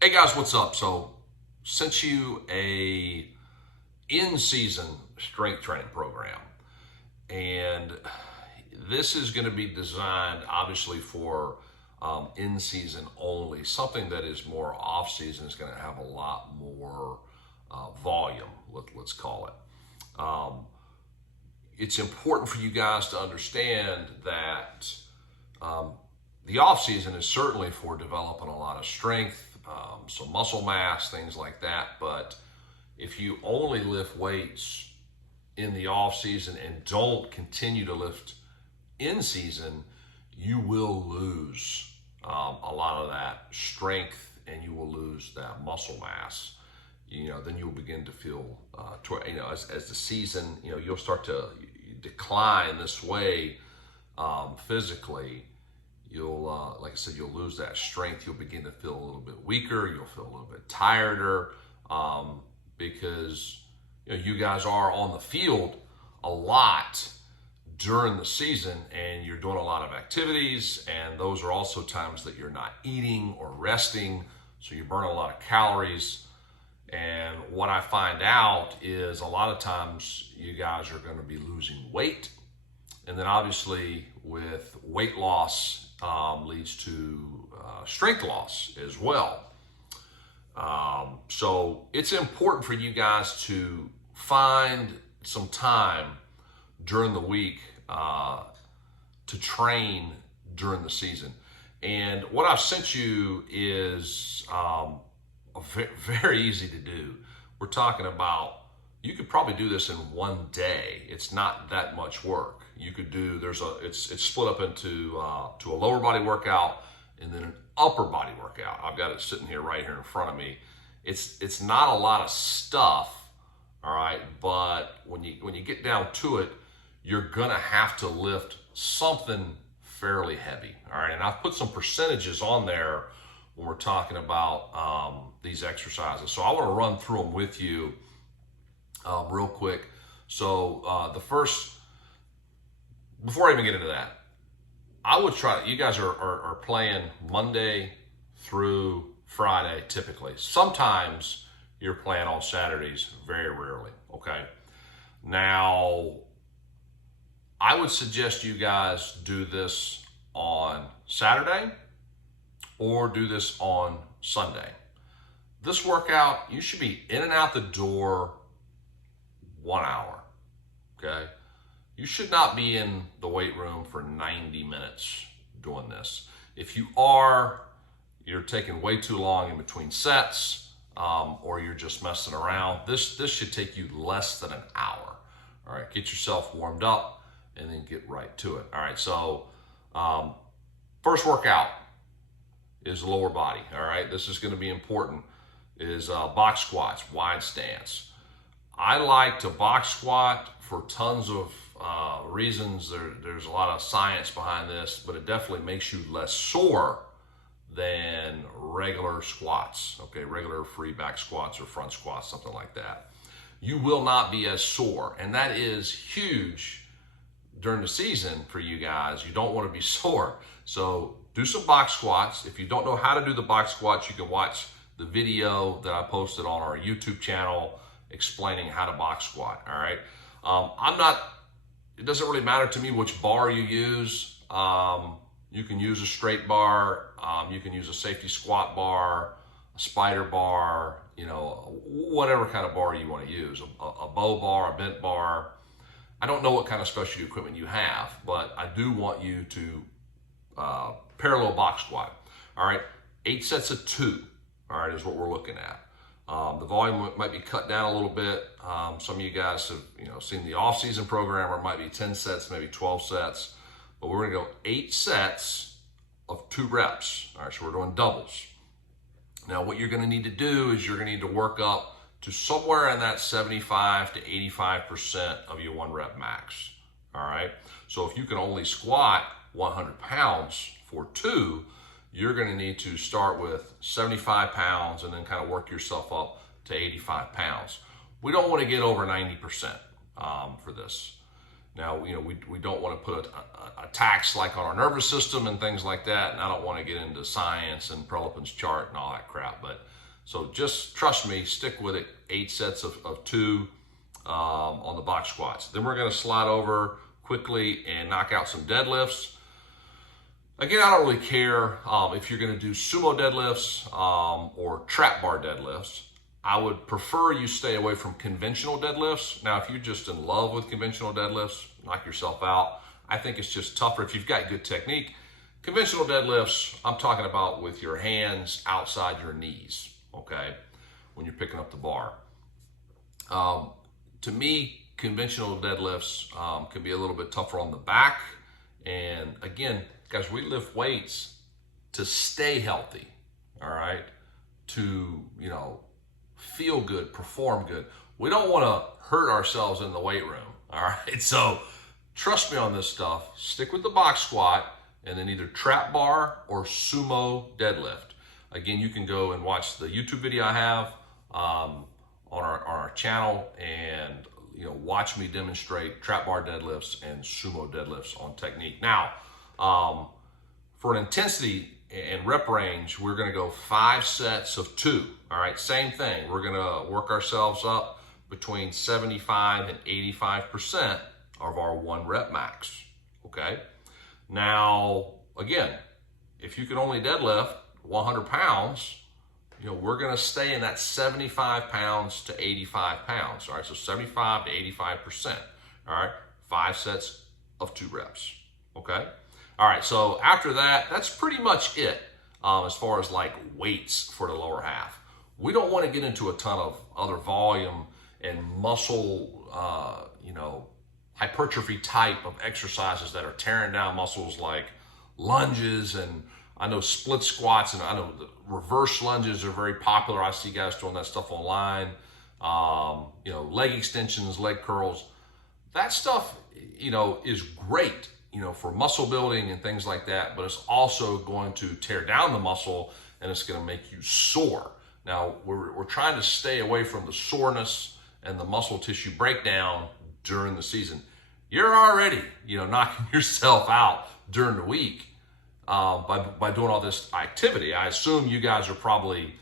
Hey guys, what's up? So, sent you a in-season strength training program, and this is going to be designed obviously for in-season only. Something that is more off-season is going to have a lot more volume. Let's call it. It's important for you guys to understand that the off season is certainly for developing a lot of strength, some muscle mass, things like that. But if you only lift weights in the off season and don't continue to lift in season, you will lose a lot of that strength and you will lose that muscle mass. Then you'll begin to feel, as the season, you'll start to decline this way physically. You'll, like I said, you'll lose that strength. You'll begin to feel a little bit weaker. You'll feel a little bit tireder because you guys are on the field a lot during the season and you're doing a lot of activities, and those are also times that you're not eating or resting, so you burn a lot of calories. And what I find out is a lot of times you guys are going to be losing weight, and then obviously with weight loss leads to strength loss as well. So it's important for you guys to find some time during the week to train during the season. And what I've sent you is very easy to do. We're talking about, you could probably do this in one day. It's not that much work. You could do, it's split up into to a lower body workout and then an upper body workout. I've got it sitting here right here in front of me. It's not a lot of stuff, all right, but when you get down to it, you're gonna have to lift something fairly heavy, all right? And I've put some percentages on there when we're talking about these exercises. So I want to run through them with you real quick. So the first, before I even get into that, I would try, you guys are playing Monday through Friday typically. Sometimes you're playing on Saturdays, very rarely, okay? Now, I would suggest you guys do this on Saturday or do this on Sunday. This workout, you should be in and out the door 1 hour, okay? You should not be in the weight room for 90 minutes doing this. If you are, you're taking way too long in between sets, or you're just messing around. This should take you less than an hour. All right, get yourself warmed up and then get right to it. All right, so first workout is lower body. All right, this is going to be important. Is box squats, wide stance. I like to box squat for tons of reasons. There's a lot of science behind this, but it definitely makes you less sore than regular squats, okay? Regular free back squats or front squats, something like that. You will not be as sore, and that is huge during the season for you guys. You don't want to be sore. So do some box squats. If you don't know how to do the box squats, you can watch the video that I posted on our YouTube channel explaining how to box squat, all right? It doesn't really matter to me which bar you use. You can use a straight bar, you can use a safety squat bar, a spider bar, whatever kind of bar you want to use, a bow bar, a bent bar. I don't know what kind of specialty equipment you have, but I do want you to parallel box squat. All right, 8 sets of 2, all right, is what we're looking at. The volume might be cut down a little bit. Some of you guys have seen the off-season program, or it might be 10 sets, maybe 12 sets. But we're gonna go 8 sets of 2 reps. All right, so we're doing doubles. Now what you're gonna need to do is you're gonna need to work up to somewhere in that 75 to 85% of your 1 rep max. All right, so if you can only squat 100 pounds for 2, you're gonna need to start with 75 pounds and then kind of work yourself up to 85 pounds. We don't wanna get over 90% for this. Now, we don't want to put a tax like on our nervous system and things like that. And I don't want to get into science and Perlipin's chart and all that crap. But so just trust me, stick with it. 8 sets of 2 on the box squats. Then we're going to slide over quickly and knock out some deadlifts. Again, I don't really care if you're going to do sumo deadlifts or trap bar deadlifts. I would prefer you stay away from conventional deadlifts. Now, if you're just in love with conventional deadlifts, knock yourself out. I think it's just tougher if you've got good technique. Conventional deadlifts, I'm talking about with your hands outside your knees, okay, when you're picking up the bar. To me, conventional deadlifts can be a little bit tougher on the back. And again, guys, we lift weights to stay healthy, all right, to, feel good, perform good. We don't want to hurt ourselves in the weight room, all right? So trust me on this stuff. Stick with the box squat and then either trap bar or sumo deadlift. Again, you can go and watch the YouTube video I have on our channel and watch me demonstrate trap bar deadlifts and sumo deadlifts on technique. Now, for an intensity and rep range, we're going to go 5 sets of 2. All right, same thing. We're going to work ourselves up between 75 and 85% of our 1 rep max. Okay. Now, again, if you can only deadlift 100 pounds, we're going to stay in that 75 pounds to 85 pounds. All right, so 75 to 85%. All right, 5 sets of 2 reps. Okay. All right, so after that, that's pretty much it as far as like weights for the lower half. We don't want to get into a ton of other volume and muscle, hypertrophy type of exercises that are tearing down muscles like lunges, and I know split squats, and I know the reverse lunges are very popular. I see guys doing that stuff online. Leg extensions, leg curls. That stuff, is great, for muscle building and things like that, but it's also going to tear down the muscle and it's going to make you sore. Now, we're trying to stay away from the soreness and the muscle tissue breakdown during the season. You're already, knocking yourself out during the week by doing all this activity. I assume you guys are probably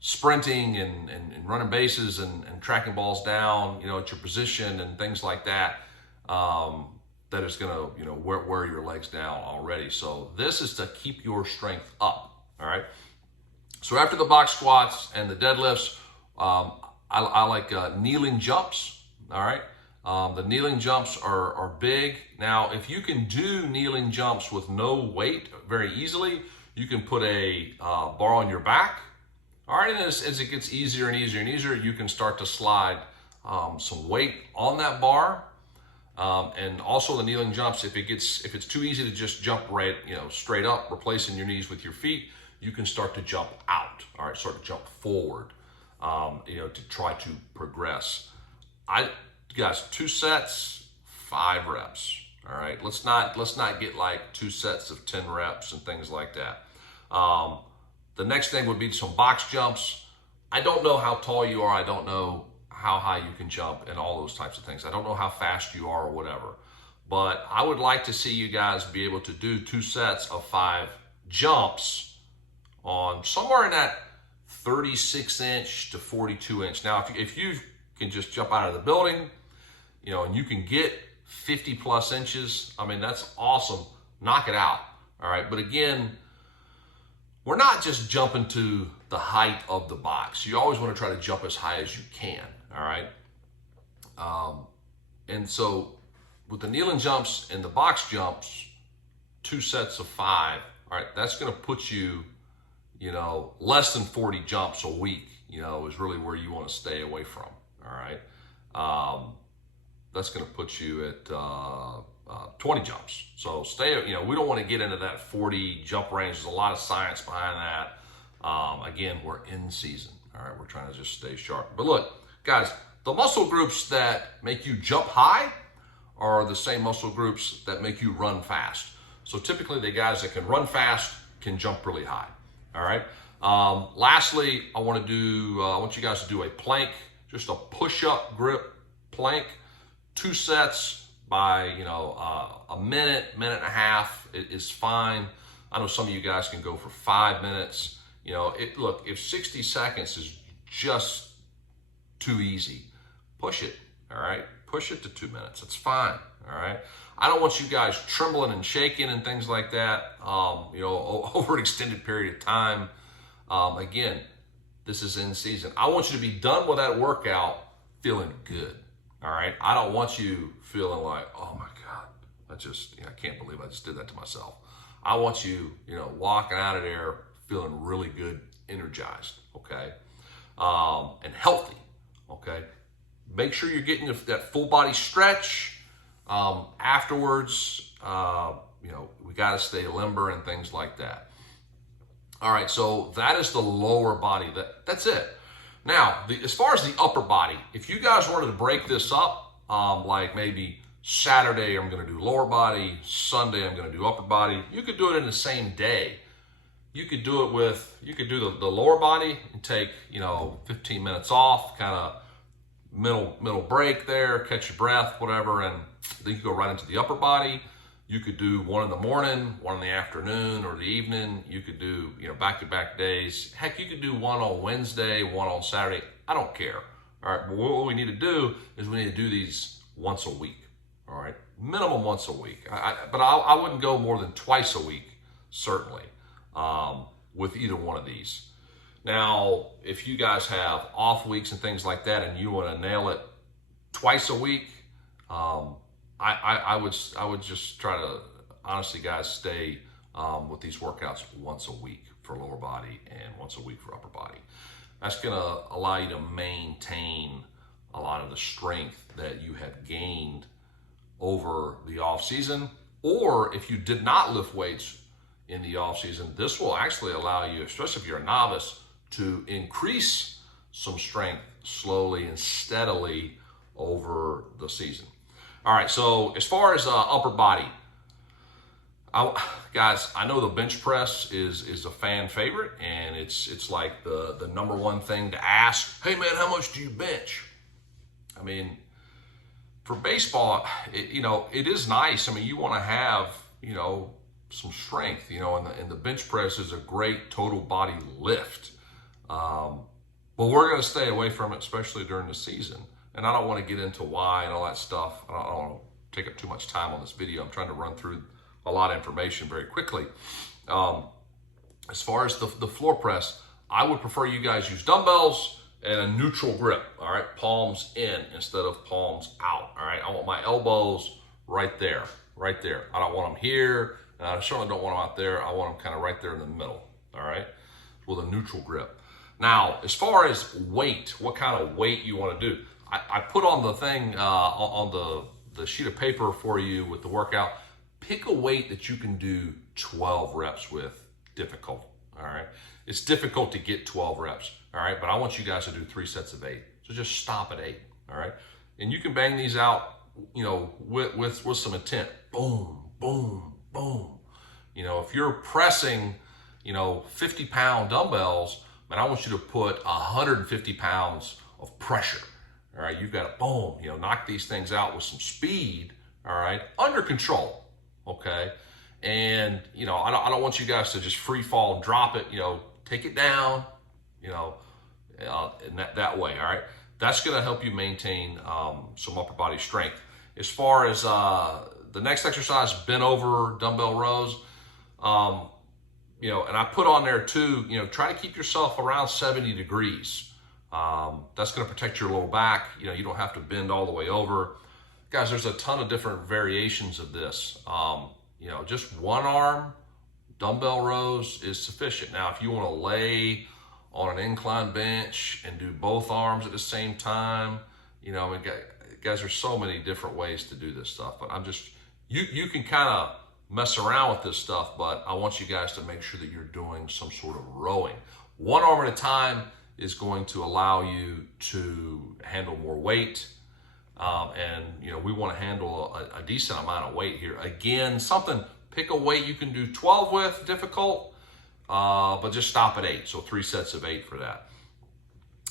sprinting and running bases and tracking balls down, at your position and things like that. That is going to, wear your legs down already. So this is to keep your strength up. All right. So after the box squats and the deadlifts, I like kneeling jumps. All right. The kneeling jumps are big. Now, if you can do kneeling jumps with no weight very easily, you can put a bar on your back. All right. And as it gets easier and easier and easier, you can start to slide some weight on that bar. And also the kneeling jumps, if it's too easy to just jump right, straight up, replacing your knees with your feet, you can start to jump out. All right, start to jump forward, to try to progress. Guys, 2 sets, 5 reps. All right, let's not get like 2 sets of 10 reps and things like that. The next thing would be some box jumps. I don't know how tall you are. I don't know how high you can jump and all those types of things. I don't know how fast you are or whatever, but I would like to see you guys be able to do 2 sets of 5 jumps on somewhere in that 36-inch to 42-inch. Now, if you can just jump out of the building, and you can get 50 plus inches, I mean, that's awesome. Knock it out. All right. But again, we're not just jumping to the height of the box. You always want to try to jump as high as you can. All right. And so with the kneeling jumps and the box jumps, 2 sets of 5, all right, that's going to put you, less than 40 jumps a week, is really where you want to stay away from. All right. That's going to put you at 20 jumps. So we don't want to get into that 40 jump range. There's a lot of science behind that. Again, we're in season. All right. We're trying to just stay sharp. But look, guys, the muscle groups that make you jump high are the same muscle groups that make you run fast. So typically the guys that can run fast can jump really high. All right. Lastly, I want you guys to do a plank, just a push-up grip plank, 2 sets, by, a minute, minute and a half is fine. I know some of you guys can go for 5 minutes. Look, if 60 seconds is just too easy, push it, all right? Push it to 2 minutes. It's fine, all right? I don't want you guys trembling and shaking and things like that, over an extended period of time. Again, this is in season. I want you to be done with that workout feeling good, all right? I don't want you feeling like, oh my God, I can't believe I just did that to myself. I want you, walking out of there feeling really good, energized, okay? And healthy, okay? Make sure you're getting that full body stretch. Afterwards, we got to stay limber and things like that. All right, so that is the lower body. That's it. Now, as far as the upper body, if you guys wanted to break this up, like maybe Saturday I'm going to do lower body, Sunday I'm going to do upper body, you could do it in the same day. You could do the lower body and take, 15 minutes off, kind of middle break there, catch your breath, whatever, and then you go right into the upper body. You could do one in the morning, one in the afternoon or the evening. You could do, back-to-back days. Heck, you could do one on Wednesday, one on Saturday. I don't care. All right, but what we need to do is we need to do these once a week. All right, minimum once a week. But I wouldn't go more than twice a week, certainly, with either one of these. Now, if you guys have off weeks and things like that, and you want to nail it twice a week, I would just try to, honestly, guys, stay with these workouts once a week for lower body and once a week for upper body. That's going to allow you to maintain a lot of the strength that you have gained over the off season. Or if you did not lift weights in the off season, this will actually allow you, especially if you're a novice, to increase some strength slowly and steadily over the season. All right, so as far as upper body, guys, I know the bench press is a fan favorite, and it's like the number one thing to ask. Hey man, how much do you bench? I mean, for baseball, it is nice. I mean, you want to have some strength, and the bench press is a great total body lift. But we're going to stay away from it, especially during the season. And I don't want to get into why and all that stuff. I don't want to take up too much time on this video. I'm trying to run through a lot of information very quickly. As far as the floor press, I would prefer you guys use dumbbells and a neutral grip, all right? Palms in instead of palms out, all right? I want my elbows right there. I don't want them here, and I certainly don't want them out there. I want them kind of right there in the middle, all right? With a neutral grip. Now, as far as weight, what kind of weight you want to do, I put on the thing, on the sheet of paper for you with the workout. Pick a weight that you can do 12 reps with. Difficult, all right? It's difficult to get 12 reps, all right? But I want you guys to do 3 sets of 8. So just stop at 8, all right? And you can bang these out, with some intent. Boom, boom, boom. If you're pressing, 50-pound dumbbells, man, I want you to put 150 pounds of pressure. All right, you've got to boom, knock these things out with some speed. All right, under control. Okay, and I don't want you guys to just free fall and drop it. Take it down. In that way. All right, that's going to help you maintain some upper body strength. As far as the next exercise, bent over dumbbell rows. And I put on there too, try to keep yourself around 70 degrees. That's going to protect your lower back. You don't have to bend all the way over. Guys, there's a ton of different variations of this. Just one arm dumbbell rows is sufficient. Now, if you want to lay on an incline bench and do both arms at the same time, guys, there's so many different ways to do this stuff. But you can kind of mess around with this stuff, but I want you guys to make sure that you're doing some sort of rowing. One arm at a time is going to allow you to handle more weight. We want to handle a decent amount of weight here. Again, pick a weight you can do 12 with, difficult, but just stop at 8. So 3 sets of 8 for that.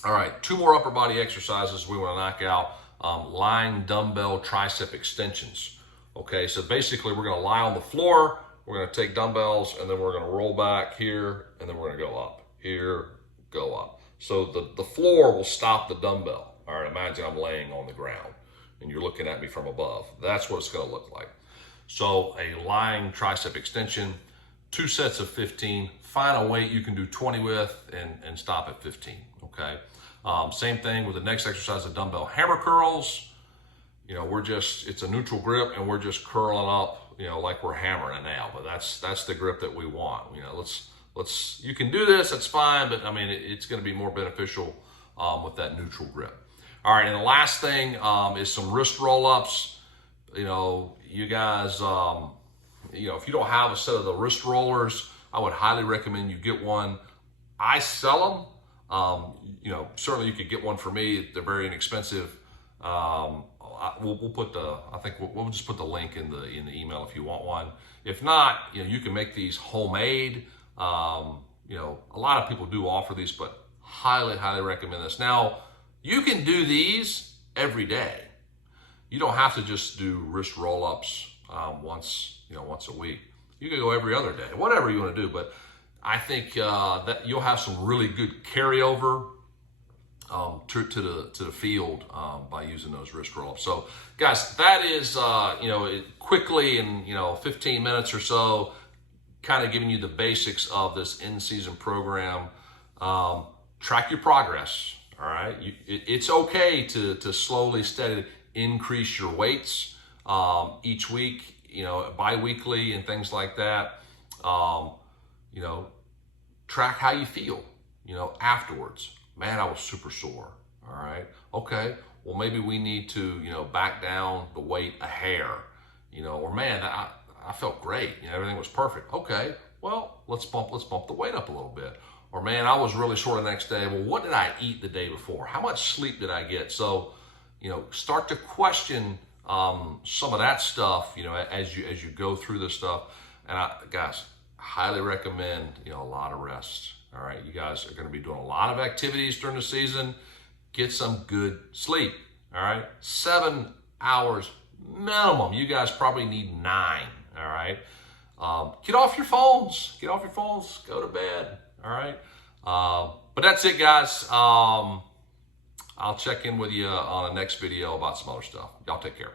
All right, 2 more upper body exercises we want to knock out. lying dumbbell tricep extensions. Okay, so basically we're gonna lie on the floor, we're gonna take dumbbells, and then we're gonna roll back here, and then we're gonna go up, here, go up. So the floor will stop the dumbbell. All right, imagine I'm laying on the ground and you're looking at me from above. That's what it's gonna look like. So a lying tricep extension, 2 sets of 15, find a weight you can do 20 with and stop at 15, okay? Same thing with the next exercise of dumbbell hammer curls. You know, it's a neutral grip and we're just curling up, you know, like we're hammering a nail, but that's the grip that we want. You know, you can do this, that's fine, but I mean, it's gonna be more beneficial with that neutral grip. All right, and the last thing is some wrist roll-ups. You know, you guys, you know, if you don't have a set of the wrist rollers, I would highly recommend you get one. I sell them. You know, certainly you could get one for me. They're very inexpensive. We'll put we'll just put the link in the email if you want one. If not, you know, you can make these homemade. You know, a lot of people do offer these, but highly recommend this. Now, you can do these every day. You don't have to just do wrist roll-ups once a week. You can go every other day, whatever you want to do. But I think that you'll have some really good carryover to the field by using those wrist roll-ups. So, guys, that is you know, quickly in 15 minutes or so, kind of giving you the basics of this in-season program. Track your progress. All right, it's okay to slowly, steadily increase your weights each week, you know, bi-weekly and things like that. You know, track how you feel, you know, afterwards. Man, I was super sore. All right, okay, well, maybe we need to, you know, back down the weight a hair, you know, or man, I felt great, you know, everything was perfect. Okay, well, let's bump the weight up a little bit. Or man, I was really sore the next day. Well, what did I eat the day before? How much sleep did I get? So, you know, start to question some of that stuff, you know, as you go through this stuff. And guys, highly recommend, you know, a lot of rest. All right, you guys are going to be doing a lot of activities during the season. Get some good sleep. All right, 7 hours minimum. You guys probably need 9. All right, get off your phones. Get off your phones. Go to bed. All right. But that's it, guys. I'll check in with you on the next video about some other stuff. Y'all take care.